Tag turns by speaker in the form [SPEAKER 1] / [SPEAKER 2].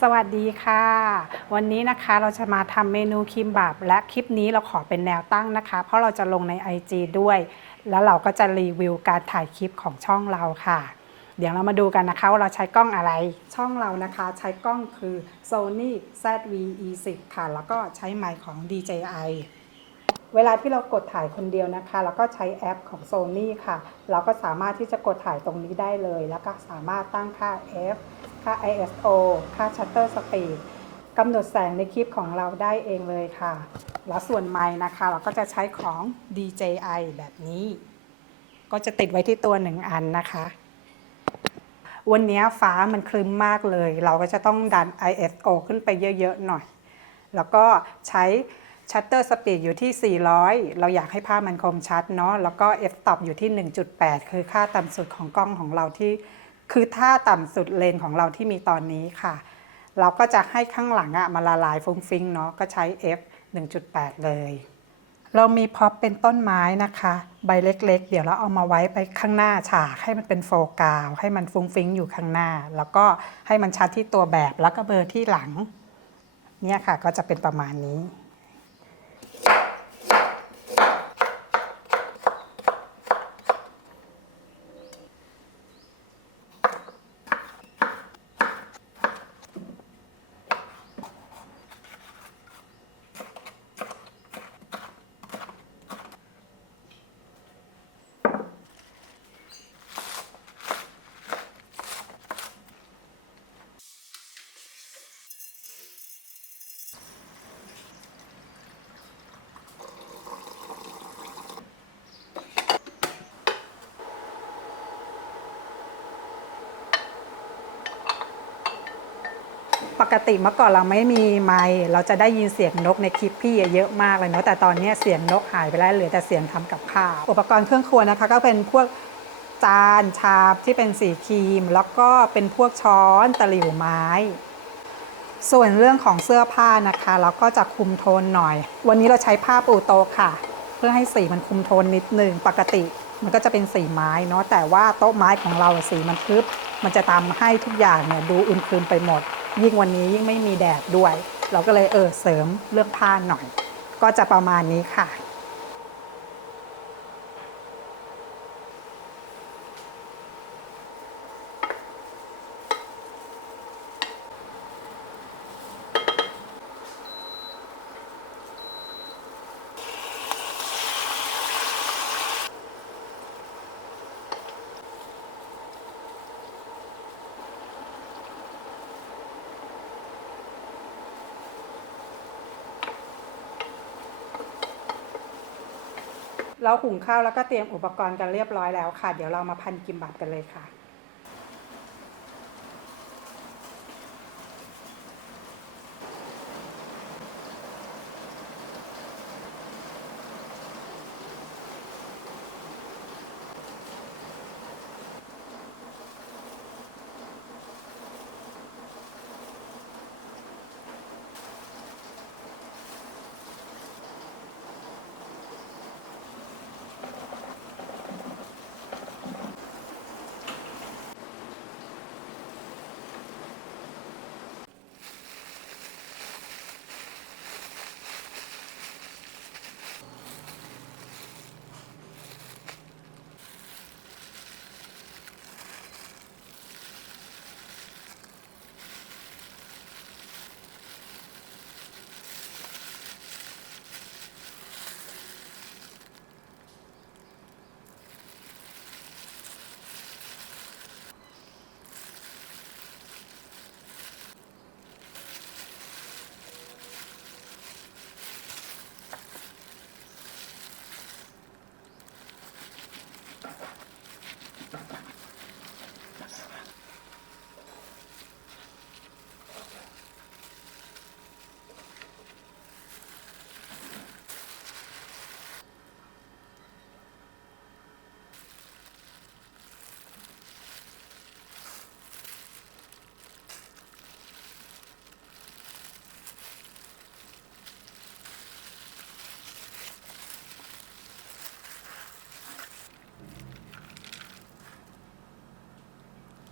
[SPEAKER 1] สวัสดีค่ะ วันนี้นะคะเราจะมาทำเมนูคิมบับและคลิปนี้เราขอเป็นแนวตั้งนะคะ เพราะเราจะลงใน IG ด้วย แล้วเราก็จะรีวิวการถ่ายคลิปของช่องเราค่ะ เดี๋ยวเรามาดูกันนะคะว่าเราใช้กล้องอะไรช่องเรานะคะ ใช้กล้องคือ Sony ZV-E10 ค่ะ แล้วก็ใช้ไมค์ของ DJI เวลาที่เรากดถ่ายคนเดียวนะคะเราก็ใช้แอปของ Sony ค่ะ เราก็สามารถที่จะกดถ่ายตรงนี้ได้เลย แล้วก็สามารถตั้งค่า f ค่า ISO ค่า Shutter Speed กำหนดแสงในคลิปของเราได้เองเลยค่ะ แล้วส่วนไมค์นะคะ เราก็จะใช้ของ DJI แบบนี้ ก็จะติดไว้ที่ตัวหนึ่งอันนะคะ วันนี้ฟ้ามันครึ้มมากเลย เราก็จะต้องดัน ISO ขึ้นไปเยอะ ๆ หน่อย แล้วก็ใช้ชัตเตอร์สปีดอยู่ที่ 400 เราอยากให้ภาพมันคมชัดเนาะ แล้วก็ f stop อยู่ที่ 1.8 คือค่าต่ำสุดของกล้องของเราที่ คือท่าต่ำสุดเลนของเราที่มีตอนนี้ค่ะ เราก็จะให้ข้างหลังอะมาละลายฟุ้งฟิ้งเนาะก็ใช้ f 1.8 เลย เรามีพ็อปเป็นต้นไม้นะคะ ใบเล็กๆ เดี๋ยวเราเอามาไว้ไปข้างหน้าฉากให้มันเป็นโฟกัสให้มันฟุ้งฟิ้งอยู่ข้างหน้า แล้วก็ให้มันชัดที่ตัวแบบแล้วก็เบอร์ที่หลัง เนี่ยค่ะก็จะเป็นประมาณนี้ กติเมื่อก่อนเราไม่มีไมค์เราจะได้ยินเสียงนกในคลิปพี่เยอะมากเลยเนาะแต่ตอนนี้เสียงนกหายไปแล้วเหลือแต่เสียงทำกับข้าวอุปกรณ์เครื่องครัวนะคะ ก็เป็นพวกจานชามที่เป็นสีครีม แล้วก็เป็นพวกช้อนตะหลิวไม้ ส่วนเรื่องของเสื้อผ้านะคะ เราก็จะคุมโทนหน่อย วันนี้เราใช้ผ้าปูโตค่ะ เพื่อให้สีมันคุมโทนนิดนึงปกติ มันก็จะเป็นสีไม้เนาะแต่ว่าโต๊ะไม้ของเราสีมันทึบมันจะทำให้ทุกอย่างเนี่ยดูอึมครึมไปหมด ยิ่งวันนี้ยิ่งไม่มีแดดด้วย เราก็เลยเออเสริมเรื่องผ้าหน่อย ก็จะประมาณนี้ค่ะ เราหุงข้าวแล้วก็เตรียมอุปกรณ์กันเรียบร้อยแล้วค่ะ เดี๋ยวเรามาพันกิมบับกันเลยค่ะ